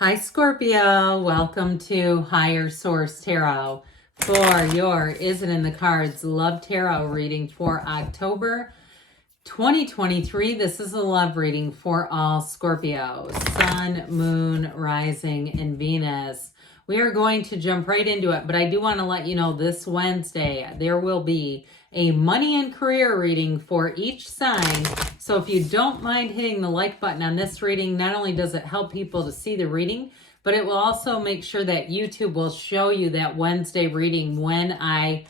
Hi, Scorpio. Welcome to Higher Source Tarot for your Is It in the Cards Love Tarot reading for October 2023. This is a love reading for all Scorpios, Sun, Moon, Rising, and Venus. We are going to jump right into it, but I do want to let you know this Wednesday there will be a money and career reading for each sign. So if you don't mind hitting the like button on this reading, not only does it help people to see the reading, but it will also make sure that YouTube will show you that Wednesday reading when I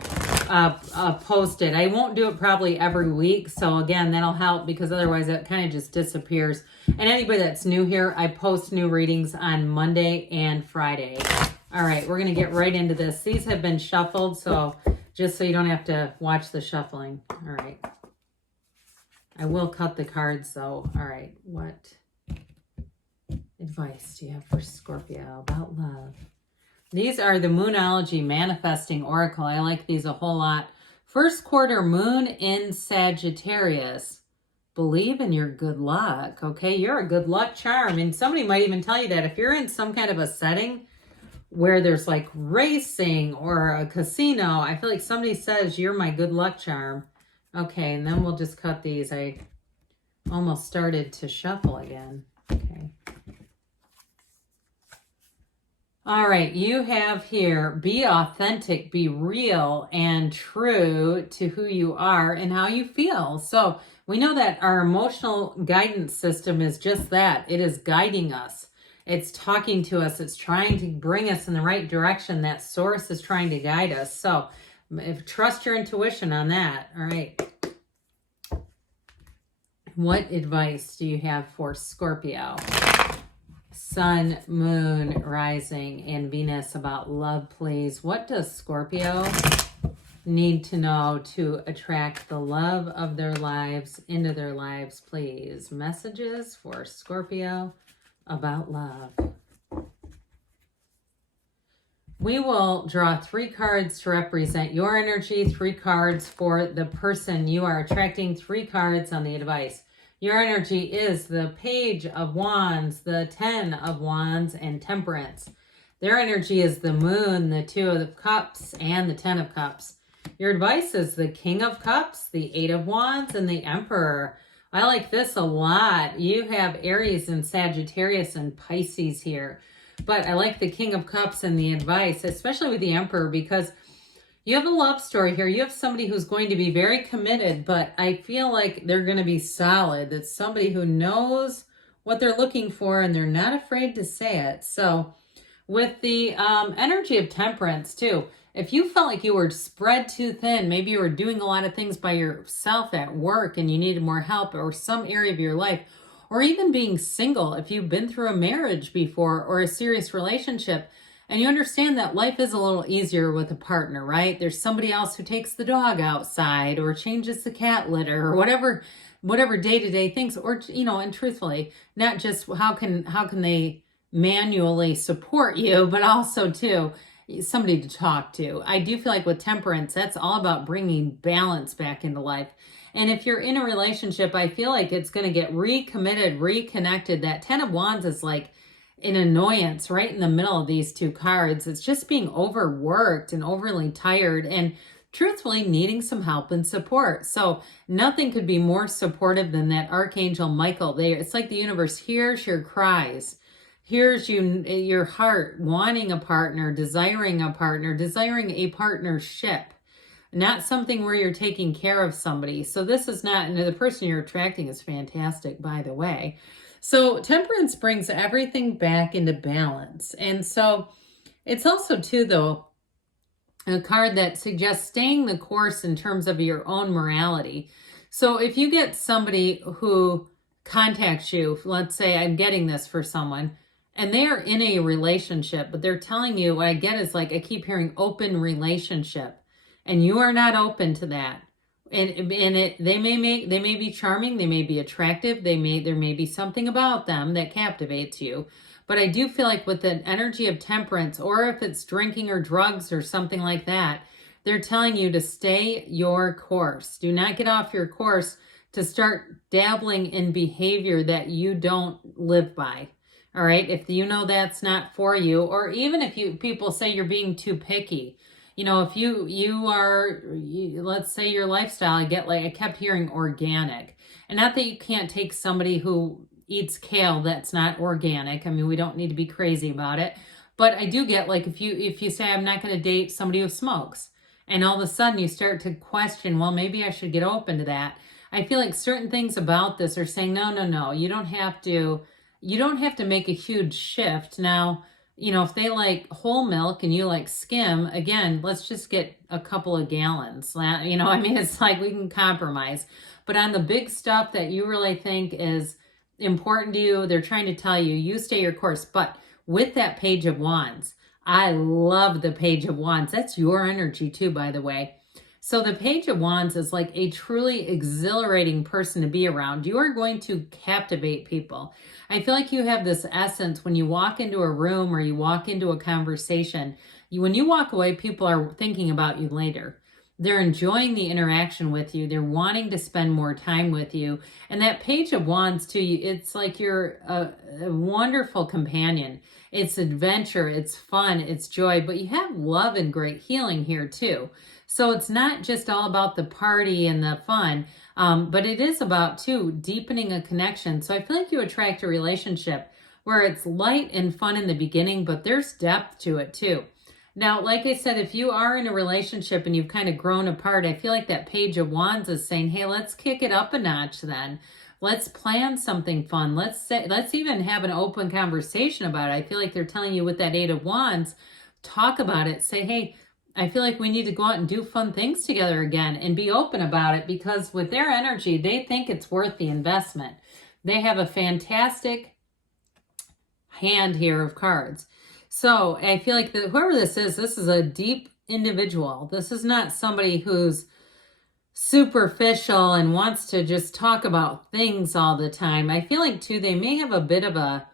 post it. I won't do it probably every week. So again, that'll help because otherwise it kind of just disappears. And anybody that's new here, I post new readings on Monday and Friday. All right, we're going to get right into this. These have been shuffled, so just so you don't have to watch the shuffling. All right. I will cut the cards though. All right, what advice do you have for Scorpio about love? These are the Moonology Manifesting Oracle. I like these a whole lot. First quarter moon in Sagittarius. Believe in your good luck, okay? You're a good luck charm. And somebody might even tell you that if you're in some kind of a setting where there's like racing or a casino, I feel like somebody says you're my good luck charm. Okay, and then we'll just cut these. I almost started to shuffle again. Okay. All right, you have here, be authentic, be real and true to who you are and how you feel. So we know that our emotional guidance system is just that. It is guiding us. It's talking to us. It's trying to bring us in the right direction. That source is trying to guide us. So trust your intuition on that. All right. What advice do you have for Scorpio? Sun, Moon, Rising, and Venus about love, please. What does Scorpio need to know to attract the love of their lives into their lives, please? Messages for Scorpio about love. We will draw 3 cards to represent your energy, 3 cards for the person you are attracting, 3 cards on the advice. Your energy is the Page of Wands, the 10 of Wands, and Temperance. Their energy is the Moon, the 2 of Cups, and the 10 of Cups. Your advice is the King of Cups, the 8 of Wands, and the Emperor. I like this a lot. You have Aries and Sagittarius and Pisces here. But I like the King of Cups and the advice, especially with the Emperor, because you have a love story here. You have somebody who's going to be very committed, but I feel like they're going to be solid. It's somebody who knows what they're looking for, and they're not afraid to say it. So with the energy of Temperance, too, if you felt like you were spread too thin, maybe you were doing a lot of things by yourself at work and you needed more help or some area of your life, or even being single, if you've been through a marriage before or a serious relationship, and you understand that life is a little easier with a partner, right? There's somebody else who takes the dog outside or changes the cat litter or whatever day-to-day things, or, you know, and truthfully, not just how can they manually support you, but also too, somebody to talk to. I do feel like with Temperance, that's all about bringing balance back into life. And if you're in a relationship, I feel like it's going to get recommitted, reconnected. That 10 of Wands is like an annoyance right in the middle of these 2 cards. It's just being overworked and overly tired and truthfully needing some help and support. So nothing could be more supportive than that Archangel Michael there. It's like the universe hears your cries. Here's your heart wanting a partner, desiring a partnership, not something where you're taking care of somebody. So this is not, and the person you're attracting is fantastic, by the way. So Temperance brings everything back into balance. And so it's also too, though, a card that suggests staying the course in terms of your own morality. So if you get somebody who contacts you, let's say I'm getting this for someone, and they are in a relationship, but they're telling you, what I get is like, I keep hearing open relationship, and you are not open to that. And they may be charming, they may be attractive, there may be something about them that captivates you. But I do feel like with the energy of Temperance, or if it's drinking or drugs or something like that, they're telling you to stay your course. Do not get off your course to start dabbling in behavior that you don't live by. All right. If you know that's not for you, or even if people say you're being too picky, if let's say your lifestyle, I kept hearing organic. And not that you can't take somebody who eats kale that's not organic. I mean, we don't need to be crazy about it. But I do get, like, if you say I'm not going to date somebody who smokes, and all of a sudden you start to question, well, maybe I should get open to that. I feel like certain things about this are saying, no, you don't have to make a huge shift. Now, if they like whole milk and you like skim, again, let's just get a couple of gallons. It's like we can compromise. But on the big stuff that you really think is important to you, they're trying to tell you, you stay your course. But with that Page of Wands, I love the Page of Wands. That's your energy too, by the way. So the Page of Wands is like a truly exhilarating person to be around. You are going to captivate people. I feel like you have this essence when you walk into a room or you walk into a conversation. When you walk away, people are thinking about you later. They're enjoying the interaction with you. They're wanting to spend more time with you. And that Page of Wands too, it's like you're a wonderful companion. It's adventure, it's fun, it's joy, but you have love and great healing here too. So it's not just all about the party and the fun, but it is about too deepening a connection. So I feel like you attract a relationship where it's light and fun in the beginning, but there's depth to it too. Now, like I said, if you are in a relationship and you've kind of grown apart, I feel like that Page of Wands is saying, hey, let's kick it up a notch then. Let's plan something fun. Let's even have an open conversation about it. I feel like they're telling you with that Eight of Wands, talk about it. Say, hey, I feel like we need to go out and do fun things together again and be open about it, because with their energy, they think it's worth the investment. They have a fantastic hand here of cards. So I feel like whoever this is a deep individual. This is not somebody who's superficial and wants to just talk about things all the time. I feel like too, they may have a bit of a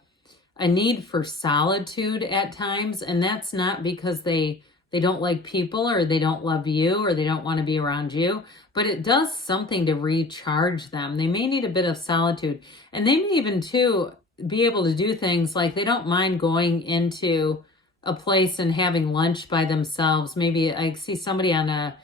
need for solitude at times, and that's not because they don't like people or they don't love you or they don't want to be around you, but it does something to recharge them. They may need a bit of solitude, and they may even too be able to do things like they don't mind going into a place and having lunch by themselves. Maybe I see somebody on a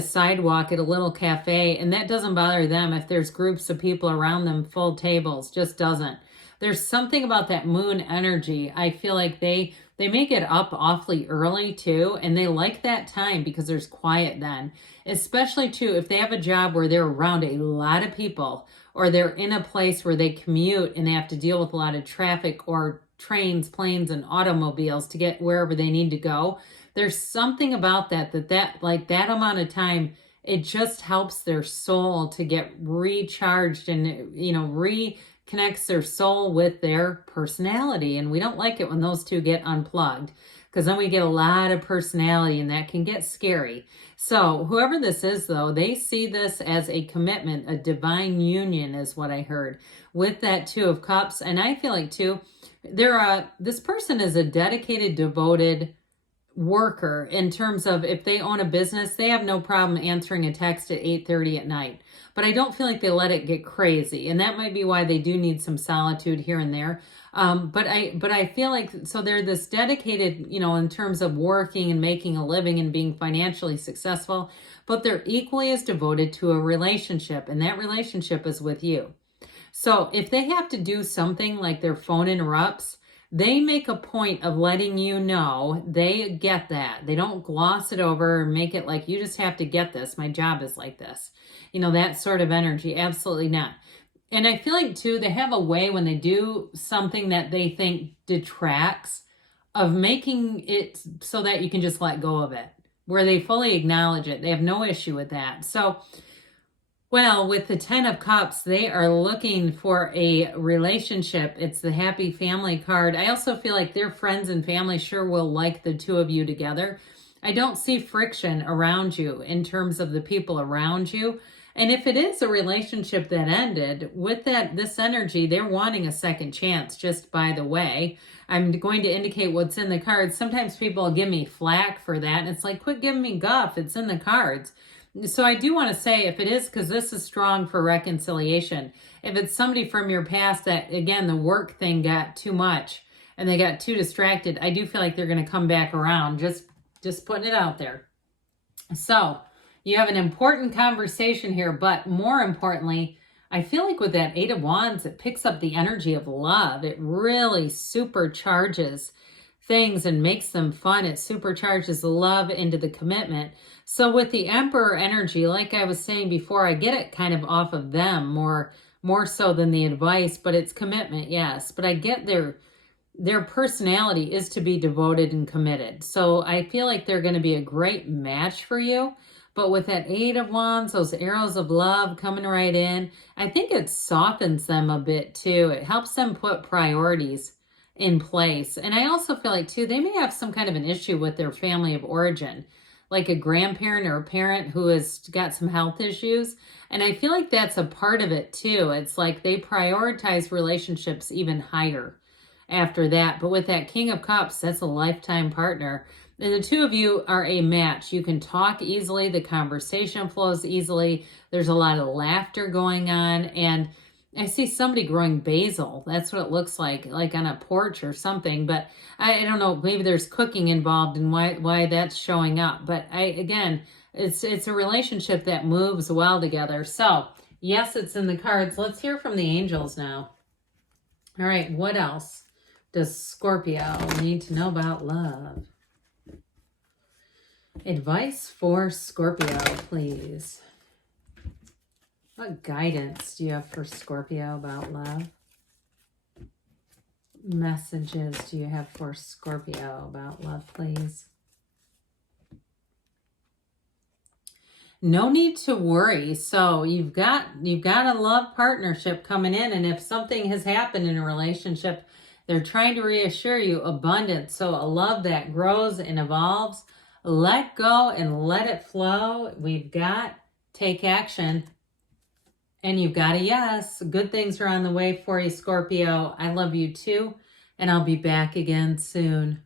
sidewalk at a little cafe, and that doesn't bother them if there's groups of people around them, full tables, just doesn't. There's something about that moon energy. I feel like they may get up awfully early too, and they like that time because there's quiet then. Especially too, if they have a job where they're around a lot of people, or they're in a place where they commute and they have to deal with a lot of traffic or trains, planes, and automobiles to get wherever they need to go. There's something about that amount of time, it just helps their soul to get recharged and, reconnects their soul with their personality. And we don't like it when those two get unplugged, because then we get a lot of personality and that can get scary. So whoever this is, though, they see this as a commitment, a divine union is what I heard with that Two of Cups. And I feel like too, this person is a dedicated, devoted worker in terms of if they own a business, they have no problem answering a text at 8:30 at night. But I don't feel like they let it get crazy. And that might be why they do need some solitude here and there. But I feel like, so they're this dedicated, in terms of working and making a living and being financially successful, but they're equally as devoted to a relationship, and that relationship is with you. So if they have to do something like their phone interrupts, they make a point of letting you know they get that. They don't gloss it over or make it like, you just have to get this. My job is like this. That sort of energy. Absolutely not. And I feel like too, they have a way when they do something that they think detracts, of making it so that you can just let go of it, where they fully acknowledge it. They have no issue with that. So, well, with the Ten of Cups, they are looking for a relationship. It's the happy family card. I also feel like their friends and family sure will like the two of you together. I don't see friction around you in terms of the people around you. And if it is a relationship that ended, with this energy, they're wanting a second chance, just by the way. I'm going to indicate what's in the cards. Sometimes people give me flack for that. And it's like, quit giving me guff. It's in the cards. So I do want to say, if it is, because this is strong for reconciliation, if it's somebody from your past that, again, the work thing got too much and they got too distracted, I do feel like they're going to come back around. Just putting it out there. So you have an important conversation here, but more importantly, I feel like with that Eight of Wands, it picks up the energy of love. It really supercharges things and makes them fun. It supercharges the love into the commitment. So with the Emperor energy, like I was saying before, I get it kind of off of them more so than the advice, but it's commitment, yes. But I get their personality is to be devoted and committed. So I feel like they're going to be a great match for you. But with that Eight of Wands, those arrows of love coming right in, I think it softens them a bit too. It helps them put priorities in place. And I also feel like too, they may have some kind of an issue with their family of origin, like a grandparent or a parent who has got some health issues. And I feel like that's a part of it too. It's like they prioritize relationships even higher after that. But with that King of Cups, that's a lifetime partner. And the two of you are a match. You can talk easily. The conversation flows easily. There's a lot of laughter going on. And I see somebody growing basil. That's what it looks like on a porch or something. But I don't know, maybe there's cooking involved and why that's showing up. But again, it's a relationship that moves well together. So yes, it's in the cards. Let's hear from the angels now. All right, what else does Scorpio need to know about love? Advice for Scorpio, please. What guidance do you have for Scorpio about love? Messages do you have for Scorpio about love, please? No need to worry. So you've got a love partnership coming in, and if something has happened in a relationship, they're trying to reassure you abundance. So a love that grows and evolves. Let go and let it flow. We've got take action. And you've got a yes. Good things are on the way for you, Scorpio. I love you too. And I'll be back again soon.